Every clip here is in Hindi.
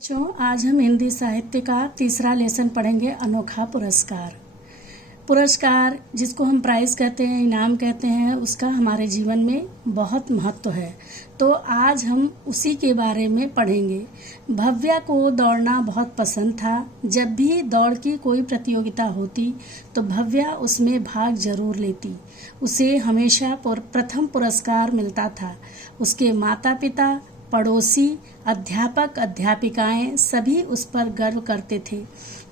बच्चों, आज हम हिंदी साहित्य का तीसरा लेसन पढ़ेंगे। अनोखा पुरस्कार। पुरस्कार जिसको हम प्राइज़ कहते हैं, इनाम कहते हैं, उसका हमारे जीवन में बहुत महत्व है। तो आज हम उसी के बारे में पढ़ेंगे। भव्या को दौड़ना बहुत पसंद था। जब भी दौड़ की कोई प्रतियोगिता होती तो भव्या उसमें भाग जरूर लेती। उसे हमेशा प्रथम पुरस्कार मिलता था। उसके माता पिता, पड़ोसी, अध्यापक, अध्यापिकाएं सभी उस पर गर्व करते थे।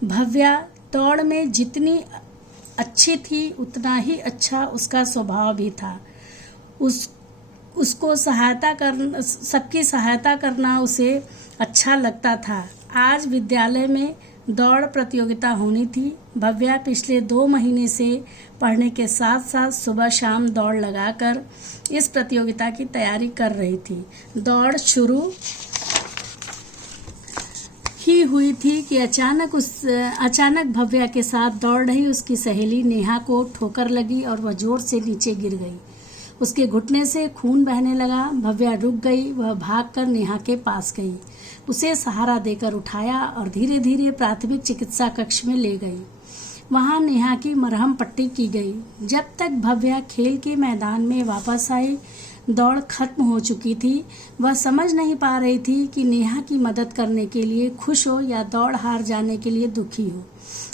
भव्या दौड़ में जितनी अच्छी थी उतना ही अच्छा उसका स्वभाव भी था। उसको सबकी सहायता करना उसे अच्छा लगता था। आज विद्यालय में दौड़ प्रतियोगिता होनी थी। भव्या पिछले 2 महीने से पढ़ने के साथ साथ सुबह शाम दौड़ लगाकर इस प्रतियोगिता की तैयारी कर रही थी। दौड़ शुरू ही हुई थी कि अचानक भव्या के साथ दौड़ रही उसकी सहेली नेहा को ठोकर लगी और वह जोर से नीचे गिर गई। उसके घुटने से खून बहने लगा। भव्या रुक गई। वह भागकर नेहा के पास गई, उसे सहारा देकर उठाया और धीरे धीरे प्राथमिक चिकित्सा कक्ष में ले गई। वहां नेहा की मरहम पट्टी की गई। जब तक भव्या खेल के मैदान में वापस आई, दौड़ खत्म हो चुकी थी। वह समझ नहीं पा रही थी कि नेहा की मदद करने के लिए खुश हो या दौड़ हार जाने के लिए दुखी हो।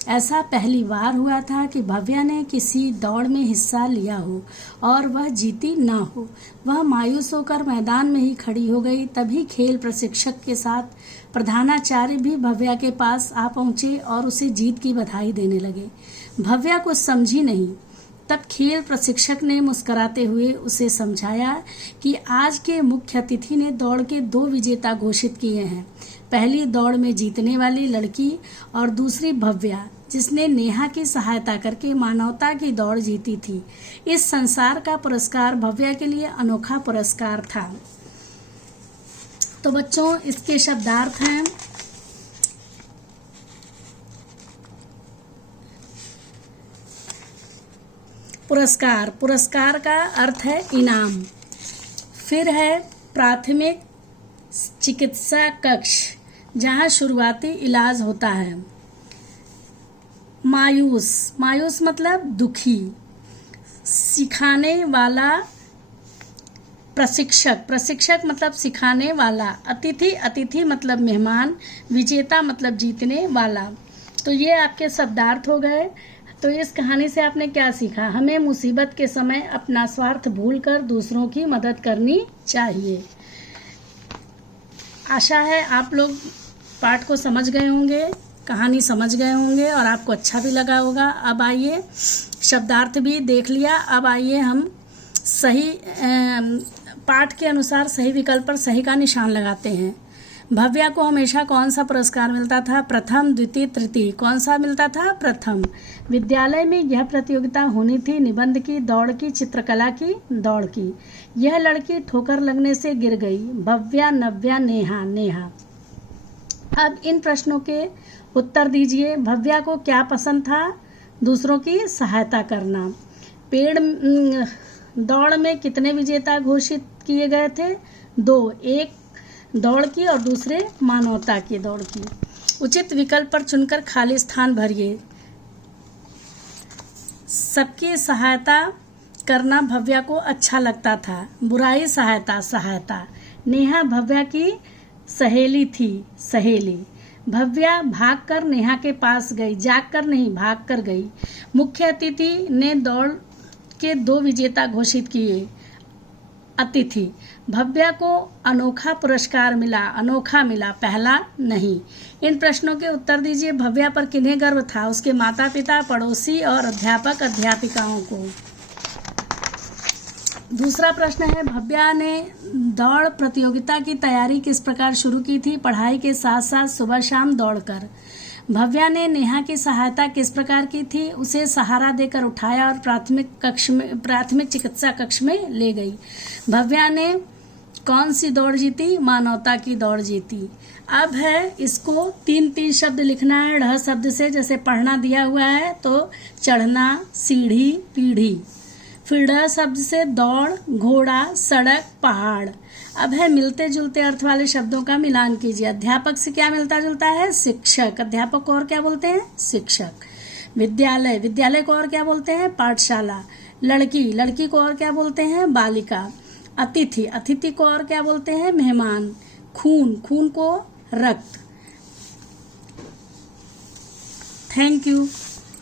ऐसा पहली बार हुआ था कि भव्या ने किसी दौड़ में हिस्सा लिया हो और वह जीती ना हो। वह मायूस होकर मैदान में ही खड़ी हो गई। तभी खेल प्रशिक्षक के साथ प्रधानाचार्य भी भव्या के पास आ पहुंचे और उसे जीत की बधाई देने लगे। भव्या कुछ समझी नहीं। तब खेल प्रशिक्षक ने मुस्कुराते हुए उसे समझाया कि आज के मुख्य अतिथि ने दौड़ के 2 विजेता घोषित किए हैं। पहली दौड़ में जीतने वाली लड़की और दूसरी भव्या, जिसने नेहा की सहायता करके मानवता की दौड़ जीती थी। इस संसार का पुरस्कार भव्या के लिए अनोखा पुरस्कार था। तो बच्चों, इसके शब्दार्थ हैं पुरस्कार। पुरस्कार का अर्थ है इनाम। फिर है प्राथमिक चिकित्सा कक्ष, जहां शुरुआती इलाज होता है। मायूस मतलब दुखी। सिखाने वाला प्रशिक्षक मतलब सिखाने वाला। अतिथि मतलब मेहमान। विजेता मतलब जीतने वाला। तो ये आपके शब्दार्थ हो गए। तो इस कहानी से आपने क्या सीखा? हमें मुसीबत के समय अपना स्वार्थ भूलकर दूसरों की मदद करनी चाहिए। आशा है आप लोग पाठ को समझ गए होंगे, कहानी समझ गए होंगे और आपको अच्छा भी लगा होगा। अब आइए, शब्दार्थ भी देख लिया। अब आइए हम सही पाठ के अनुसार सही विकल्प पर सही का निशान लगाते हैं। भव्या को हमेशा कौन सा पुरस्कार मिलता था? प्रथम, द्वितीय, तृतीय। कौन सा मिलता था? प्रथम। विद्यालय में यह प्रतियोगिता होनी थी निबंध की, दौड़ की, चित्रकला की, दौड़ की। यह लड़की ठोकर लगने से गिर गई। भव्या, नव्या, नेहा। अब इन प्रश्नों के उत्तर दीजिए। भव्या को क्या पसंद था? दूसरों की सहायता करना। दौड़ में कितने विजेता घोषित किए गए थे? 2, एक दौड़ की और दूसरे मानवता की दौड़ की। उचित विकल्प पर चुनकर खाली स्थान भरिए। सबकी सहायता करना भव्या को अच्छा लगता था। बुराई सहायता। नेहा भव्या की सहेली थी, सहेली। भव्या भागकर नेहा के पास गई, जागकर नहीं, भागकर गई। मुख्य अतिथि ने दौड़ के 2 विजेता घोषित किए। अतिथि। भव्या को अनोखा पुरस्कार मिला, अनोखा मिला, पहला नहीं। इन प्रश्नों के उत्तर दीजिए। भव्या पर किन्हें गर्व था? उसके माता पिता, पड़ोसी और अध्यापक अध्यापिकाओं को। दूसरा प्रश्न है, भव्या ने दौड़ प्रतियोगिता की तैयारी किस प्रकार शुरू की थी? पढ़ाई के साथ साथ सुबह शाम दौड़कर। भव्या ने नेहा की सहायता किस प्रकार की थी? उसे सहारा देकर उठाया और प्राथमिक चिकित्सा कक्ष में ले गई। भव्या ने कौन सी दौड़ जीती? मानवता की दौड़ जीती। अब है इसको 3 शब्द लिखना है ढ शब्द से, जैसे पढ़ना दिया हुआ है तो चढ़ना, सीढ़ी, पीढ़ी। फिर ढ शब्द से दौड़, घोड़ा, सड़क, पहाड़। अब है मिलते जुलते अर्थ वाले शब्दों का मिलान कीजिए। अध्यापक से क्या मिलता जुलता है? शिक्षक। अध्यापक को और क्या बोलते हैं? शिक्षक। विद्यालय, विद्यालय को और क्या बोलते हैं? पाठशाला। लड़की, लड़की को और क्या बोलते हैं? बालिका। अतिथि, अतिथि को और क्या बोलते हैं? मेहमान। खून, खून को रक्त। Thank you.